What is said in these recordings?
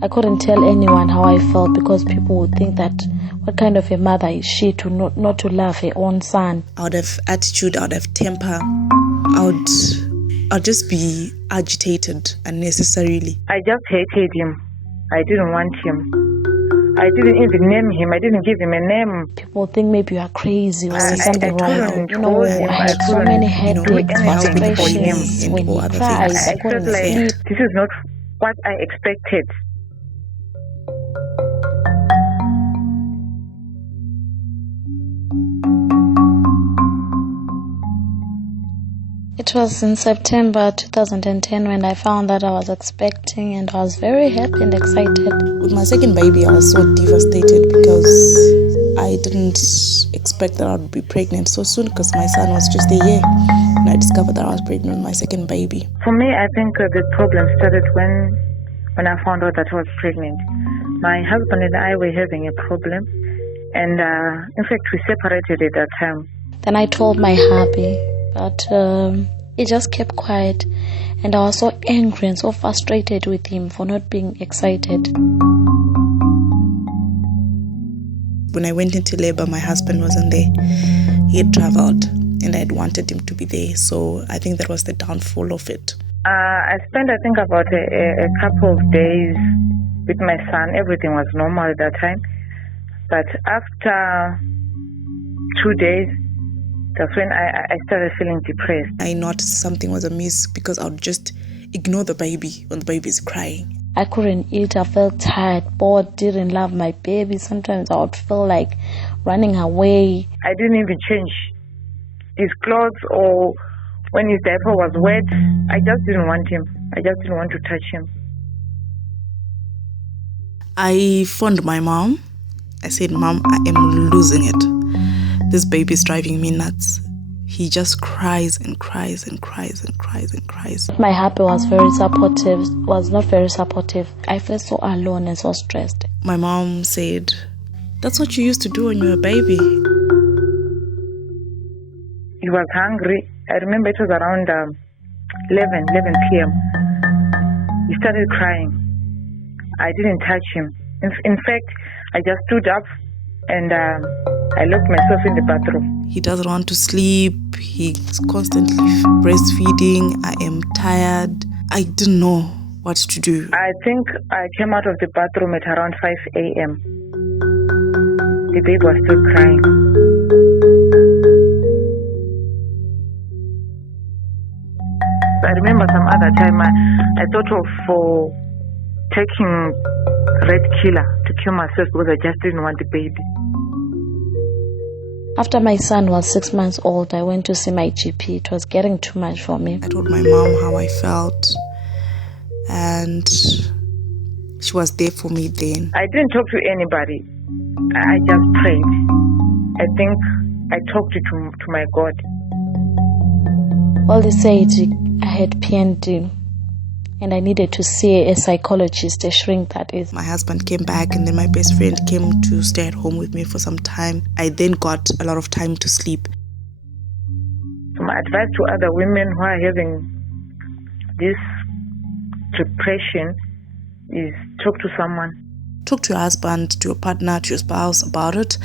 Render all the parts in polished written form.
I couldn't tell anyone how I felt because people would think that what kind of a mother is she to not to love her own son. I would have attitude, I would have temper, I'd just be agitated unnecessarily. I just hated him. I didn't want him. I didn't even name him. I didn't give him a name. People think maybe you are crazy or something wrong. You know, I had so many headaches, frustrations when he cried. I couldn't sleep. This is not what I expected. It was in September 2010 when I found that I was expecting, and I was very happy and excited. With my second baby, I was so devastated because I didn't expect that I would be pregnant so soon because my son was just a year and I discovered that I was pregnant with my second baby. For me, I think the problem started when I found out that I was pregnant. My husband and I were having a problem, and in fact, we separated at that time. Then I told my hubby, but he just kept quiet, and I was so angry and so frustrated with him for not being excited. When I went into labor, my husband wasn't there. He had traveled and I had wanted him to be there, so I think that was the downfall of it. I spent, I think, about a couple of days with my son. Everything was normal at that time, but after 2 days, that's when I started feeling depressed. I noticed something was amiss because I would just ignore the baby when the baby is crying. I couldn't eat. I felt tired, bored, didn't love my baby. Sometimes I would feel like running away. I didn't even change his clothes, or when his diaper was wet, I just didn't want him. I just didn't want to touch him. I phoned my mom. I said, "Mom, I am losing it. This baby is driving me nuts. He just cries and cries and cries and cries and cries." My hubby was not very supportive. I felt so alone and so stressed. My mom said, "That's what you used to do when you were a baby." He was hungry. I remember it was around 11 p.m. He started crying. I didn't touch him. In fact, I just stood up and I locked myself in the bathroom. He doesn't want to sleep. He's constantly breastfeeding. I am tired. I didn't know what to do. I think I came out of the bathroom at around 5 a.m. The baby was still crying. I remember some other time I thought of taking red killer to kill myself because I just didn't want the baby. After my son was 6 months old, I went to see my GP. It was getting too much for me. I told my mom how I felt, and she was there for me then. I didn't talk to anybody. I just prayed. I think I talked to my God. Well, they said I had PND and I needed to see a psychologist, a shrink that is. My husband came back and then my best friend came to stay at home with me for some time. I then got a lot of time to sleep. So my advice to other women who are having this depression is talk to someone. Talk to your husband, to your partner, to your spouse about it,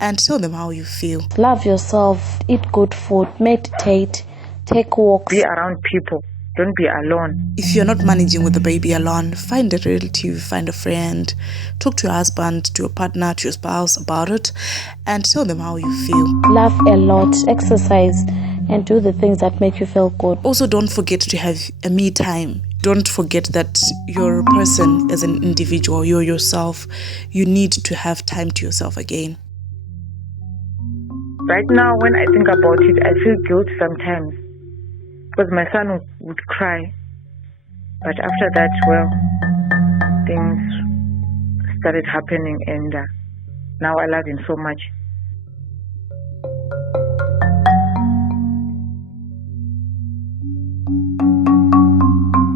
and tell them how you feel. Love yourself, eat good food, meditate, take walks. Be around people. Don't be alone. If you're not managing with the baby alone, find a relative, find a friend, talk to your husband, to your partner, to your spouse about it, and tell them how you feel. Laugh a lot, exercise, and do the things that make you feel good. Also, don't forget to have a me time. Don't forget that you're a person as an individual, you're yourself. You need to have time to yourself again. Right now, when I think about it, I feel guilt sometimes because my son would cry. But after that, well, things started happening, and now I love him so much.